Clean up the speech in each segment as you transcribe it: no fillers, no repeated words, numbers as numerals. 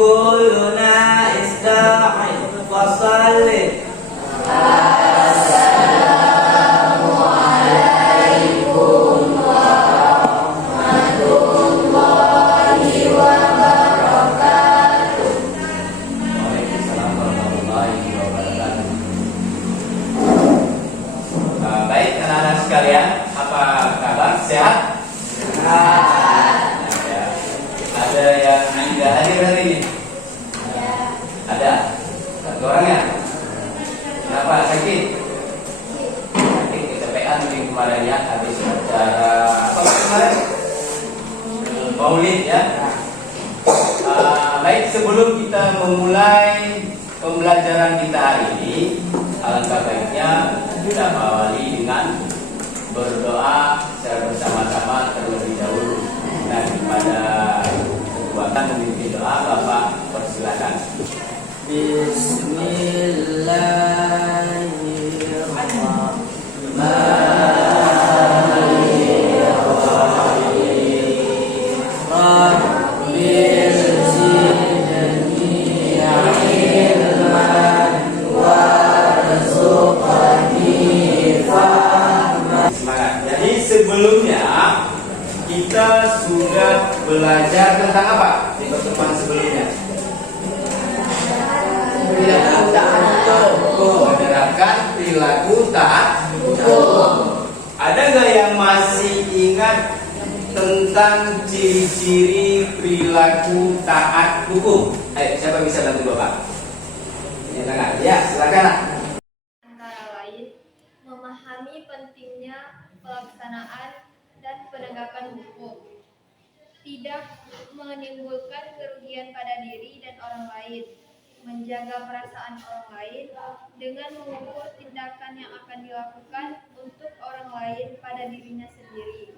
كلنا استعن وصلي. Baik anak-anak sekalian, apa kabar? Sehat? Ya. Ada yang nggak hadir hari ini? Ada. Satu orang ya? Kenapa? Sakit? Sakit kecapean mungkin kemarin ya, habis acara apa kemarin? Maulid ya. Baik, sebelum kita memulai pembelajaran kita hari ini, alangkah baiknya kita awali dengan berdoa secara bersama-sama terlebih dahulu. Dan kepada kekuatan memimpin doa, Bapak persilakan. Sebelumnya kita sudah belajar tentang apa di pertemuan sebelumnya? Perilaku taat hukum. Menerapkan perilaku taat hukum. Ada nggak yang masih ingat tentang ciri-ciri perilaku taat hukum? Ayo, siapa bisa bantu Bapak? Ini tangan. Ya, silakan. Antara lain, memahami pentingnya pelaksanaan dan penegakan hukum, tidak menimbulkan kerugian pada diri dan orang lain, menjaga perasaan orang lain dengan mengukur tindakan yang akan dilakukan untuk orang lain pada dirinya sendiri,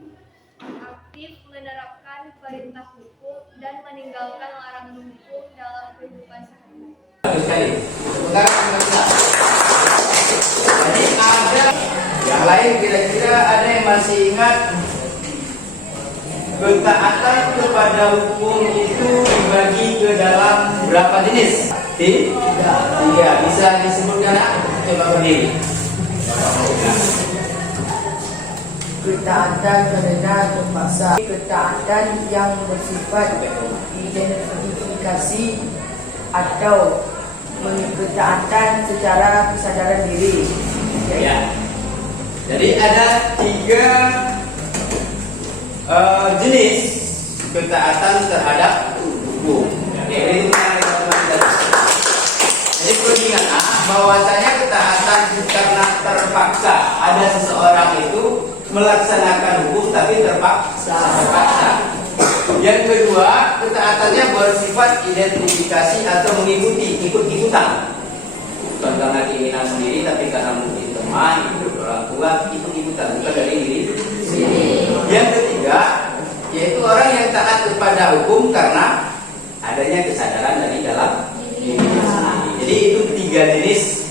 aktif menerapkan perintah hukum dan meninggalkan larangan hukum dalam kehidupan sehari-hari. Bagus sekali. Jadi ada yang lain, kira-kira ada yang masih ingat ketaatan kepada hukum itu dibagi ke dalam berapa jenis? Tiga. Bisa disebutkan? Coba berdiri. Ketaatan kerana terpaksa, ketaatan yang bersifat identifikasi atau ketaatan secara kesadaran diri. Ya. Jadi ada tiga jenis ketaatan terhadap hukum. Jadi perlu diingat bahwasanya ketaatan karena terpaksa. Ada seseorang itu melaksanakan hukum tapi terpaksa. Yang kedua, ketaatannya bersifat identifikasi atau mengikuti, ikut-ikutan. Bukan karena keinginan sendiri, tapi karena mungkin teman, orang tua, ikut-ikutan, bukan dari diri sendiri. Yang ketiga, yaitu orang yang taat kepada hukum karena adanya kesadaran dari dalam diri sendiri. Jadi itu tiga jenis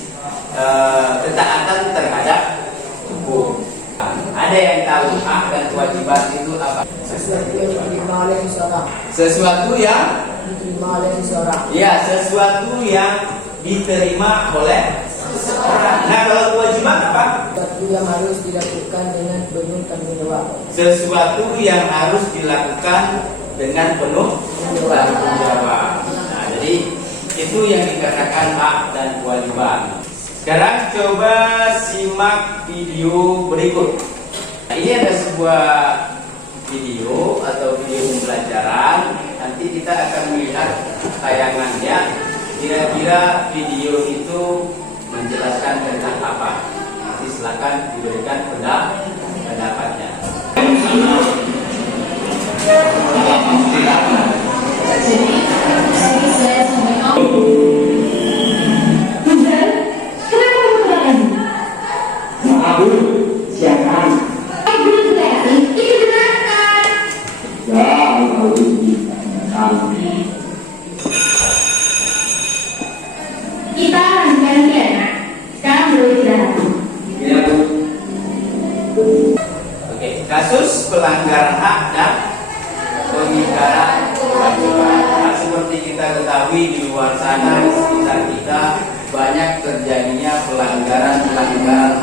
ketaatan terhadap hukum. Ada yang tahu hak dan kewajiban itu apa? Sesuatu yang diterima oleh seseorang. Sesuatu yang Diterima oleh seseorang. ya, sesuatu yang diterima oleh seseorang. Nah, kalau kewajiban apa? Sesuatu yang harus dilakukan dengan penuh tanggung jawab. Sesuatu yang harus dilakukan dengan penuh tanggung jawab. Nah, jadi itu yang dikatakan hak dan kewajiban. Sekarang coba simak video berikut. Nah, ini ada sebuah video atau video pembelajaran. Nanti kita akan melihat tayangannya. Kira-kira video itu menjelaskan tentang apa? Nanti silakan diberikan pendapatnya. Kita gantian. Sekarang beristirahat. Oke, kasus pelanggaran hak dan pengingkaran kewajiban. Nah, seperti kita ketahui di luar sana di sekitar kita banyak terjadinya pelanggaran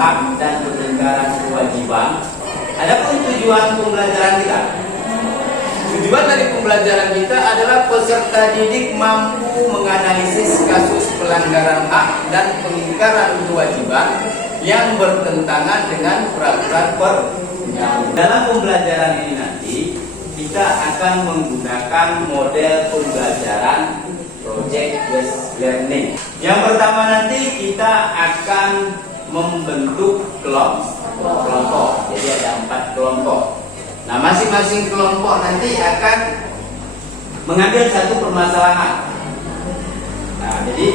hak dan pelanggaran kewajiban. Adapun tujuan pembelajaran kita, tujuan dari pembelajaran kita adalah peserta didik mampu menganalisis kasus pelanggaran hak dan pengingkaran kewajiban yang bertentangan dengan peraturan perundang-undangan. Dalam pembelajaran ini nanti kita akan menggunakan model pembelajaran project based learning. Yang pertama nanti kita akan membentuk kelompok. Jadi ada 4 kelompok. Nah, masing-masing kelompok nanti akan mengambil satu permasalahan. Nah, jadi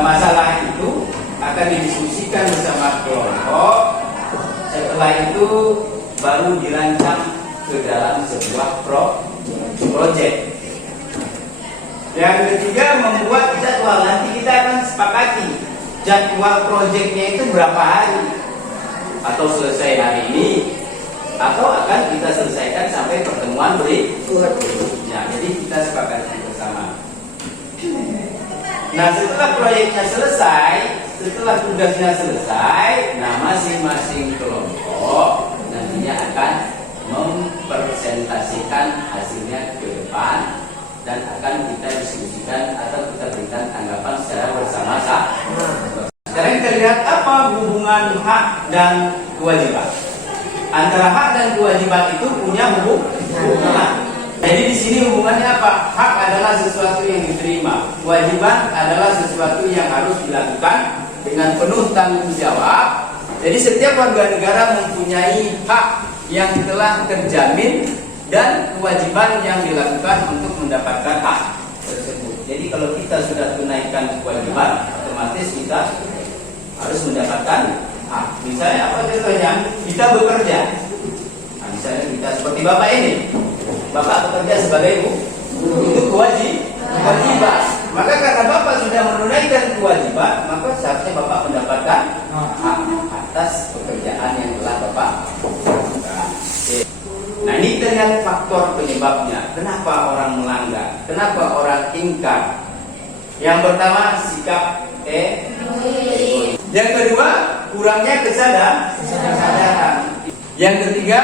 masalah itu akan didiskusikan bersama kelompok. Setelah itu baru dirancang ke dalam sebuah project. Yang ketiga, membuat jadwal. Nanti kita akan sepakati jadwal projectnya itu berapa hari, atau selesai hari ini, atau akan kita selesaikan sampai pertemuan berikutnya. Jadi kita sepakati bersama. Nah, setelah proyeknya selesai, setelah tugasnya selesai, nah masing-masing kelompok nantinya akan mempresentasikan hasilnya ke depan dan akan kita diskusikan atau kita berikan tanggapan secara bersama-sama. Sekarang kita lihat apa hubungan hak dan kewajiban. Antara hak dan kewajiban itu punya hubungan. Jadi di sini hubungannya apa? Hak adalah sesuatu yang diterima, kewajiban adalah sesuatu yang harus dilakukan dengan penuh tanggung jawab. Jadi setiap warga negara mempunyai hak yang telah terjamin dan kewajiban yang dilakukan untuk mendapatkan hak tersebut. Jadi kalau kita sudah tunaikan kewajiban, otomatis kita harus mendapatkan hak. Misalnya apa contohnya? Kita bekerja. Nah, misalnya kita seperti Bapak ini. Bapak bekerja sebagai guru, itu kewajiban. Maka karena Bapak sudah menunaikan kewajiban, maka seharusnya Bapak mendapatkan hak atas pekerjaan yang telah Bapak lakukan. Nah, ini kita lihat faktor penyebabnya. Kenapa orang melanggar? Kenapa orang ingkar? Yang pertama, sikap egois. Yang kedua, kurangnya kesadaran. Yang ketiga,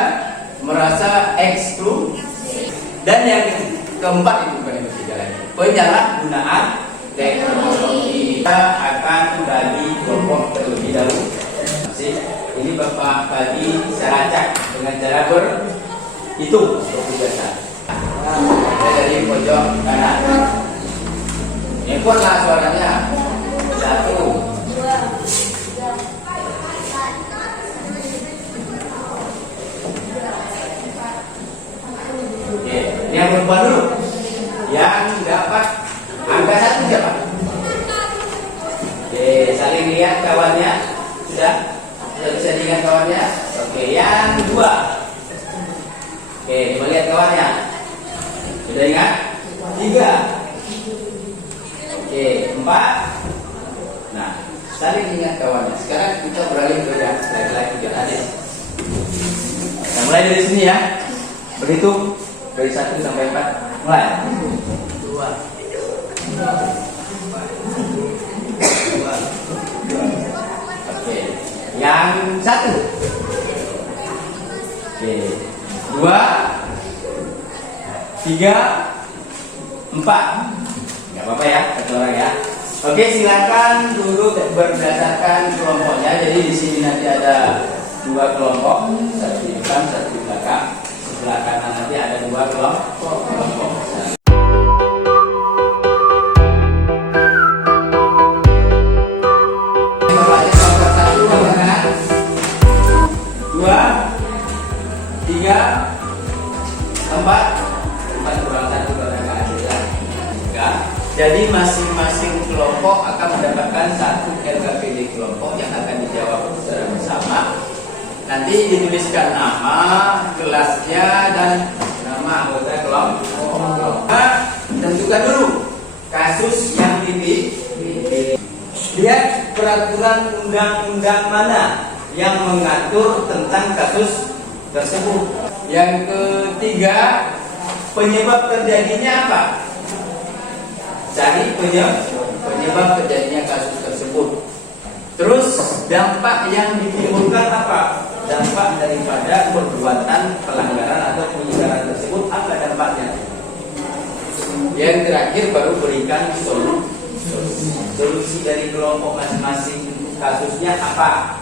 merasa eksklusif. Dan yang keempat, itu bukan yang ketiga lagi, penyalahgunaan teknologi. Kita akan bagi kelompok terlebih dahulu. Ini Bapak bagi secara acak dengan cara berhitung kebiasaan. Dari pojok kanan. Inputlah suaranya. 1, 2, 3. Oke, yang perempuan dulu. Yang dapat angka 1 siapa? Oke, saling lihat kawannya. Sudah bisa dilihat kawannya. Oke, yang 2. Oke, coba lihat kawannya. Sudah ingat? 3. Oke, 4. Nah, saling ingat kawannya. Sekarang kita beralih ke laki-laki biar adil. Kita mulai dari sini ya. Berhitung dari 1 sampai 4. Mulai. 2. Oke. Yang 1. Oke. 2, 3, 4. Gak apa-apa ya, satu orang ya. Oke, silakan duduk berdasarkan kelompoknya. Jadi di sini nanti ada 2 kelompok, satu di depan, satu di belakang. Sebelah kanan nanti ada 2 kelompok. Jadi masing-masing kelompok akan mendapatkan 1 LKPD kelompok yang akan dijawab secara bersama. Nanti dituliskan nama, kelasnya, dan nama anggota kelompok. Tentukan dulu kasus yang dipilih. Lihat peraturan undang-undang mana yang mengatur tentang kasus tersebut. Yang ketiga, penyebab terjadinya apa? 1, cari penyebab terjadinya kasus tersebut. Terus dampak yang ditimbulkan apa? Dampak daripada perbuatan pelanggaran atau penyegaran tersebut apa dampaknya? Yang terakhir baru berikan solusi dari kelompok masing-masing kasusnya apa.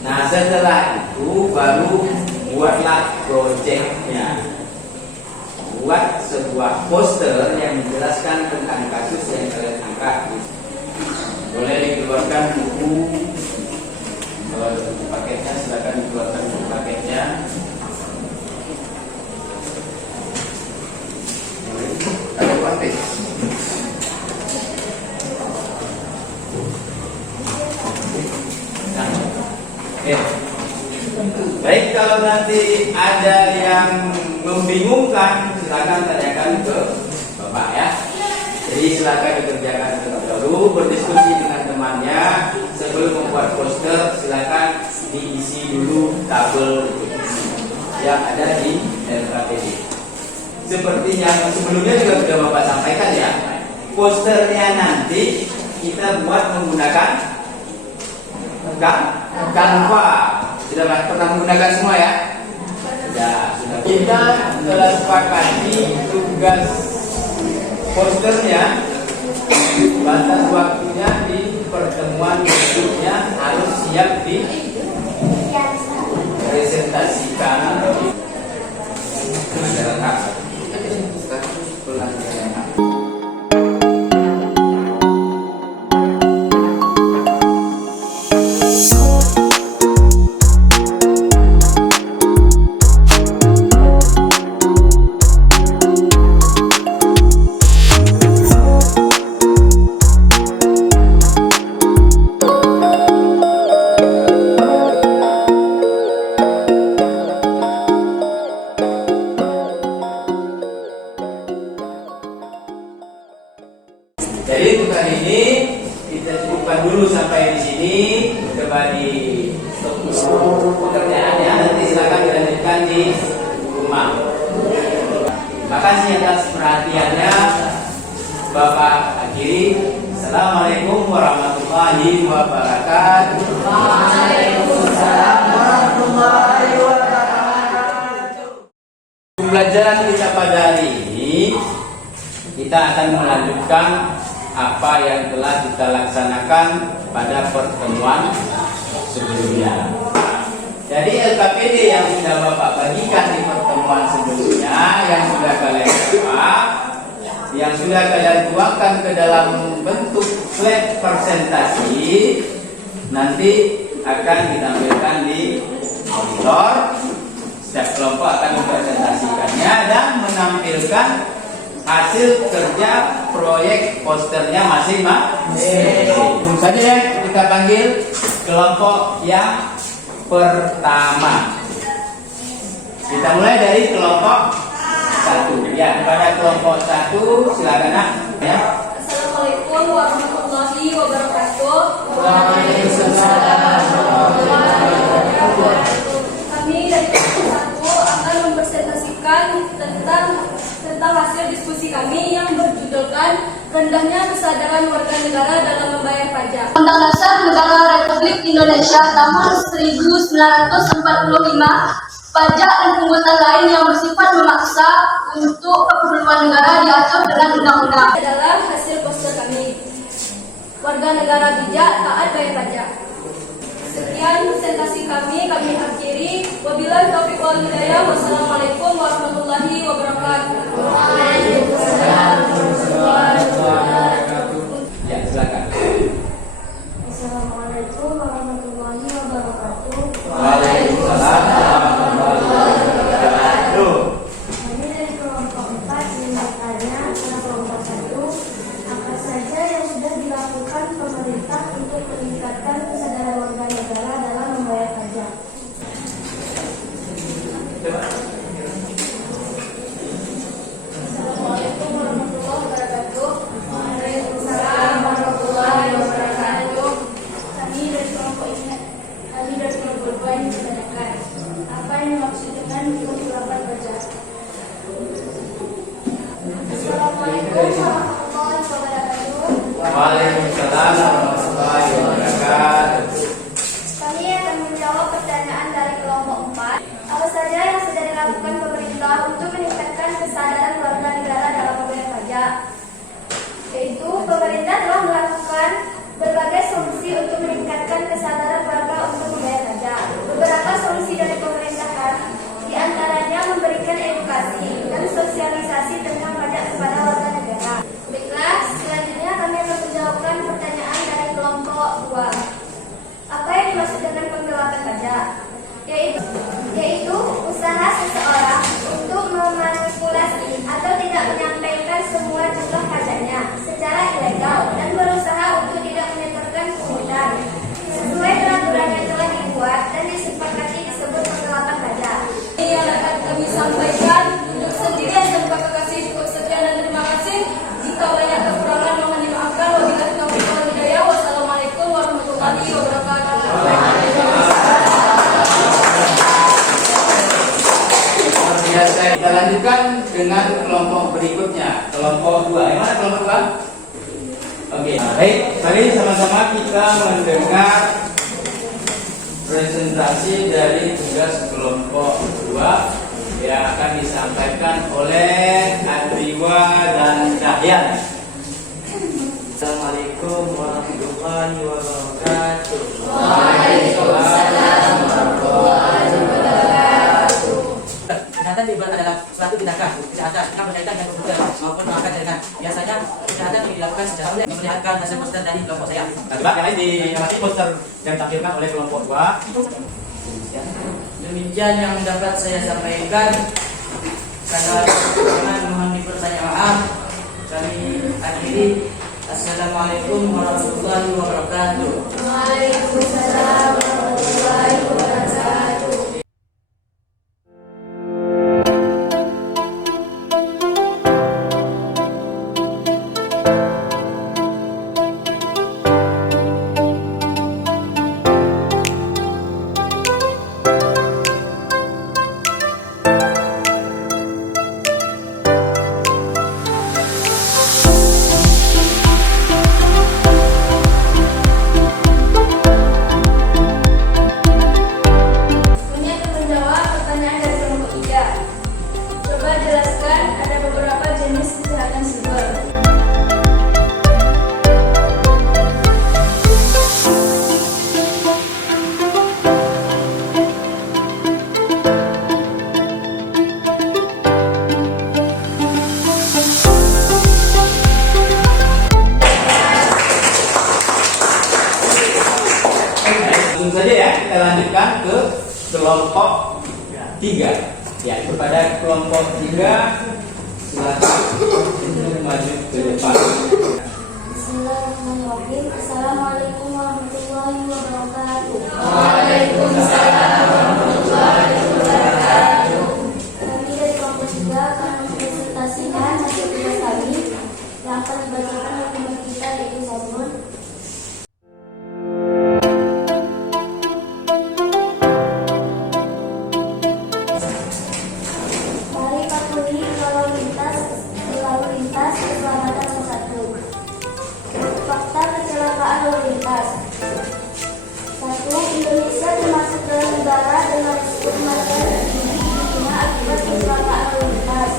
Nah setelah itu baru buatlah proyeknya. Buat sebuah poster yang menjelaskan tentang kasus yang kalian angkat. Boleh dikeluarkan buku paketnya, silakan dikeluarkan buku paketnya. Ada paket. Nah, oke. Baik, kalau nanti ada yang membingungkan, silakan tanyakan ke Bapak ya. Jadi silakan dikerjakan terlebih dahulu, berdiskusi dengan temannya sebelum membuat poster. Silakan diisi dulu tabel yang ada di LKPD. Seperti yang sebelumnya juga sudah Bapak sampaikan ya. Posternya nanti kita buat menggunakan Canva. Sudah pernah menggunakan semua ya? Sudah. Kita telah sepakati tugas posternya, batas waktunya di pertemuan berikutnya harus siap dipresentasikan atau di masyarakat. Jadi untuk kali ini kita cukupkan dulu sampai di sini. Coba di stop dulu pekerjaannya. Nanti silakan dilanjutkan di rumah. Makasih atas perhatiannya. Bapak akhiri. Assalamualaikum warahmatullahi wabarakatuh. Waalaikumsalam warahmatullahi wabarakatuh. Pembelajaran kita pada hari ini, kita akan melanjutkan apa yang telah kita laksanakan pada pertemuan sebelumnya. Jadi LKPD yang sudah Bapak bagikan di pertemuan sebelumnya, yang sudah kalian jawab, yang sudah kalian tuangkan ke dalam bentuk slide presentasi, nanti akan ditampilkan di monitor. Setiap kelompok akan mempresentasikannya dan menampilkan hasil kerja proyek posternya masing-masing. Langsung saja ya, kita panggil kelompok yang pertama. Kita mulai dari kelompok 1. Ya, pada kelompok 1 silakan nak. Ya. Assalamualaikum warahmatullahi wabarakatuh. Waalaikumsalam warahmatullahi wabarakatuh. Kami dari kelompok 1 akan mempresentasikan tentang hasil diskusi kami yang berjudulkan rendahnya kesadaran warga negara dalam membayar pajak. Undang Dasar Negara Republik Indonesia tahun 1945, pajak dan pungutan lain yang bersifat memaksa untuk keperluan negara diatur dengan undang-undang. Adalah hasil poster kami. Warga negara bijak taat bayar pajak. Sekian presentasi kami akhiri. Wabillahi taufiq wal hidayah. Wassalamualaikum warahmatullahi wabarakatuh. Waalaikumsalam warahmatullahi wabarakatuh. Ya, silakan. Assalamualaikum warahmatullahi wabarakatuh. Waalaikumsalam warahmatullahi wabarakatuh. Kami dari kelompok 4 ingin bertanya pada kelompok 1, apa saja yang sudah dilakukan pemerintah untuk meningkatkan kesadaran warga negara dalam membayar pajak? Assalamualaikum warahmatullahi wabarakatuh. Waalaikumsalam warahmatullahi wabarakatuh. Kami akan menjawab pertanyaan dari kelompok 4. Apa saja yang sudah dilakukan pemerintah untuk meningkatkan kesadaran warga negara dalam membayar pajak? Yaitu pemerintah telah melakukan berbagai solusi untuk meningkatkan kesadaran warga untuk membayar pajak. Beberapa solusi dari pemerintahan diantaranya memberikan edukasi dan sosialisasi tentang pajak kepada warga negara. Baiklah, selanjutnya kami akan menjawabkan pertanyaan dari kelompok 2. Apa yang dimaksud dengan penggelapan pajak? Yaitu usaha seseorang untuk memanipulasi atau tidak menyampaikan semua jumlah pajaknya secara ilegal dan berusaha untuk tidak menyetorkan pungutan sesuai peraturan yang telah dibuat dan disepakati disebut penggelapan pajak. Ini yang akan kami sampaikan. Untuk sendirian dan kakak kasih cukup sekian dan terima kasih. Jika banyak kekurangan mohon dimaafkan. Wabillahi taufiq wal hidayah. Wassalamualaikum warahmatullahi wabarakatuh. Kita lanjutkan dengan kelompok berikutnya, kelompok 2. Yang mana kelompok 2? Oke, baik. Mari sama-sama kita mendengar presentasi dari tugas kelompok 2 yang akan disampaikan oleh Adriwa dan Dahyan. Assalamualaikum warahmatullahi wabarakatuh. Waalaikumsalam warahmatullahi wabarakatuh. Kejahatan dibuat adalah suatu tindakan kejahatan yang berkaitan dengan komputer maupun perangkat jaringan. Biasanya kejahatan ini dilakukan secara oleh memperlihatkan hasil poster dari kelompok saya. Nah, coba yang lain diamati poster yang ditampilkan oleh kelompok 2. Ya. Demikian yang dapat saya sampaikan. Karena mohon dipertanya maaf. Kami akhiri. Assalamualaikum warahmatullahi wabarakatuh. Waalaikumsalam warahmatullahi wabarakatuh. Langsung saja ya, kita lanjutkan ke kelompok 3. Ya, kepada kelompok 3 silakan untuk maju ke depan. Bismillahirrahmanirrahim. Assalamualaikum warahmatullahi wabarakatuh. Waalaikumsalam warahmatullahi wabarakatuh. Kami dari kelompok 3 akan mempresentasikan hasil tugas kami yang akan dibacakan oleh teman kita yaitu Zabun. Mari patuhi lalu lintas keselamatan bersatu. Fakta kecelakaan lalu lintas. 1. Indonesia termasuk dalam negara dengan risiko kematian tertinggi di dunia akibat kecelakaan lalu lintas.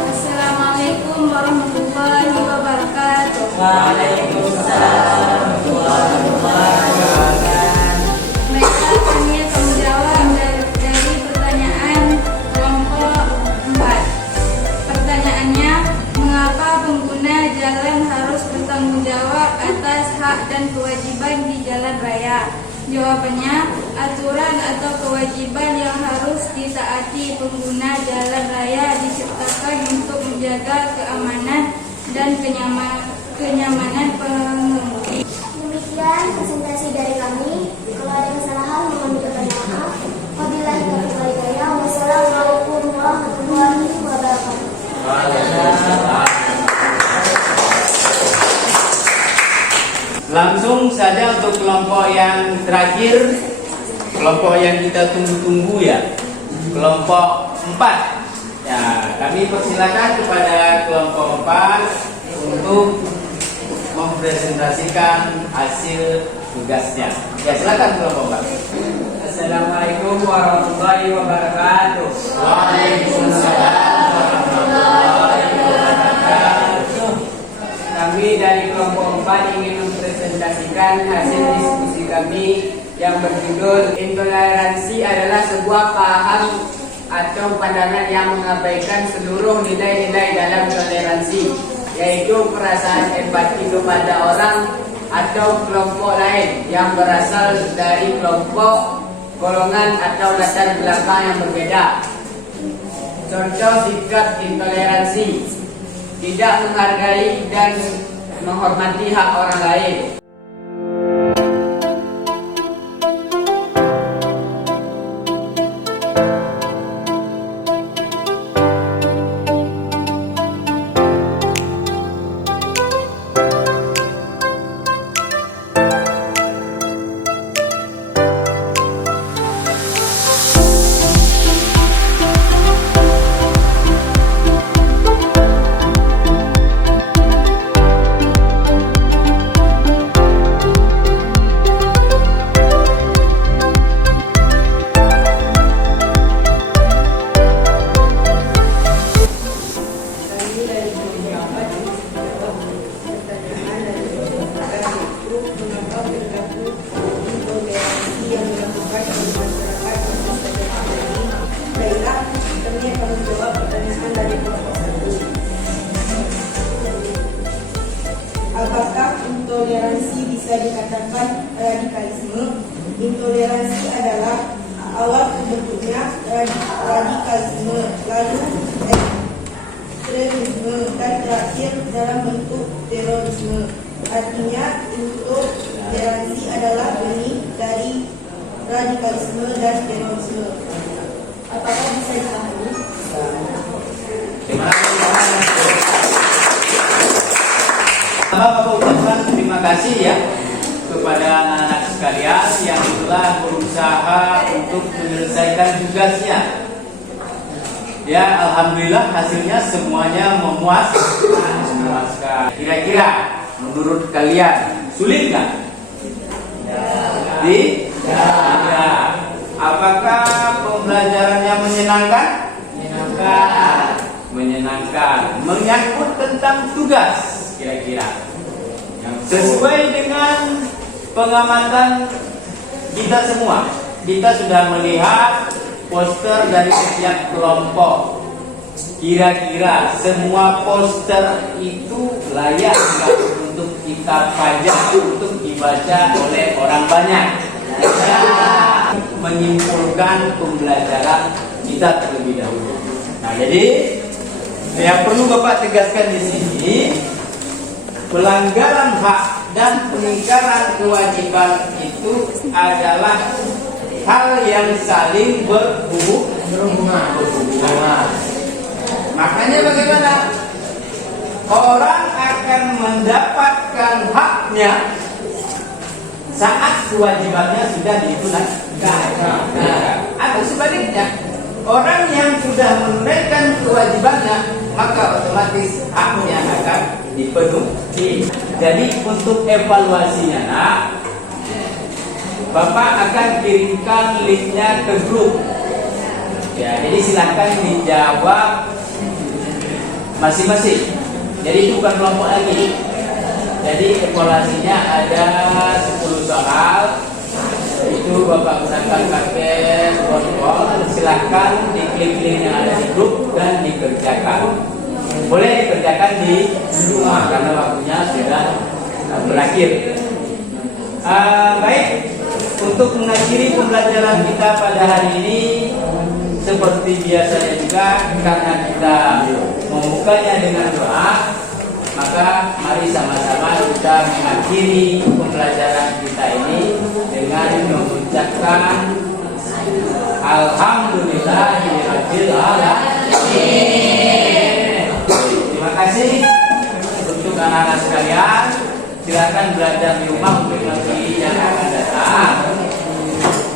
Assalamualaikum warahmatullahi wabarakatuh. Waalaikumsalam warahmatullahi wabarakatuh. Baiklah, kami akan menjawab dari pertanyaan kelompok 4. Pertanyaannya, mengapa pengguna jalan harus bertanggung jawab atas hak dan kewajiban di jalan raya? Jawabannya, aturan atau kewajiban yang harus ditaati pengguna jalan raya diciptakan untuk menjaga keamanan dan kenyamanan pengemudi. Demikian presentasi dari kami. Kalau ada kesalahan mohon diperbanyak maaf. Wabillahi taufiq wal hidayah. Wassalamualaikum warahmatullahi wabarakatuh. Waalaikumsalam. Langsung saja untuk kelompok yang terakhir, kelompok yang kita tunggu-tunggu ya, kelompok 4. Ya, kami persilakan kepada kelompok 4 untuk mempresentasikan hasil tugasnya. Ya, silakan kelompok 4. Assalamualaikum warahmatullahi wabarakatuh. Waalaikumsalam warahmatullahi wabarakatuh. Kami dari kelompok 4 ingin mempresentasikan hasil diskusi kami yang berjudul intoleransi adalah sebuah paham atau pandangan yang mengabaikan seluruh nilai-nilai dalam toleransi, yaitu perasaan empati kepada orang atau kelompok lain yang berasal dari kelompok, golongan atau latar belakang yang berbeda. Contoh sikap intoleransi: tidak menghargai dan menghormati hak orang lain. Apakah intoleransi bisa dikatakan radikalisme? Intoleransi adalah awal terbentuknya radikalisme, lalu ekstremisme, dan terakhir dalam bentuk terorisme. Artinya, intoleransi adalah benih dari radikalisme dan terorisme. Apakah bisa dipahami? Bapak ucapkan terima kasih ya kepada anak-anak sekalian yang telah berusaha untuk menyelesaikan tugasnya. Ya, alhamdulillah hasilnya semuanya memuaskan. Kira-kira menurut kalian sulit nggak? Ya. Apakah pembelajarannya menyenangkan? Menyenangkan. Menyangkut tentang tugas kira-kira sesuai dengan pengamatan kita semua. Kita sudah melihat poster dari setiap kelompok. Kira-kira semua poster itu layak untuk kita pajang, untuk dibaca oleh orang banyak. Menyimpulkan pembelajaran kita terlebih dahulu. Nah, jadi yang perlu Bapak tegaskan di sini, pelanggaran hak dan pengingkaran kewajiban itu adalah hal yang saling berhubungan. Makanya bagaimana? Orang akan mendapatkan haknya saat kewajibannya sudah ditunaikan. Atau sebaliknya, orang yang sudah menunaikan kewajibannya, maka otomatis haknya akan dipenuhi. Jadi untuk evaluasinya, nak, Bapak akan kirimkan linknya ke grup. Ya, jadi silakan dijawab masing-masing. Jadi itu bukan kelompok lagi. Jadi evaluasinya ada 10 soal. Itu Bapak gunakan pakai word. Silakan diklik link yang ada di grup dan dikerjakan. Boleh dikerjakan di rumah karena waktunya sudah berakhir. Baik, untuk mengakhiri pembelajaran kita pada hari ini, seperti biasanya juga karena kita membukanya dengan doa, maka mari sama-sama kita mengakhiri pembelajaran kita ini dengan mengucapkan Alhamdulillahirabbil alamin. Terima kasih untuk anak-anak sekalian. Silakan belajar di rumah untuk nanti yang akan datang.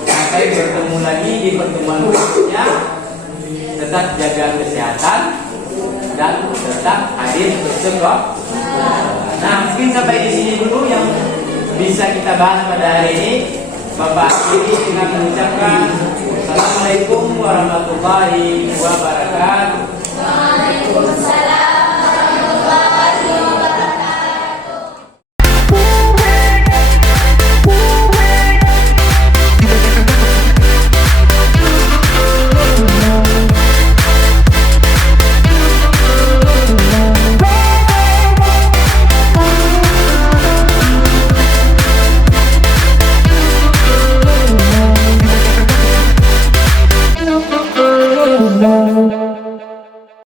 Sampai bertemu lagi di pertemuan berikutnya. Tetap jaga kesehatan dan tetap hadir bersekolah. Nah, mungkin sampai di sini dulu yang bisa kita bahas pada hari ini. Bapak akhiri dengan mengucapkan Assalamualaikum warahmatullahi wabarakatuh. Waalaikumsalam.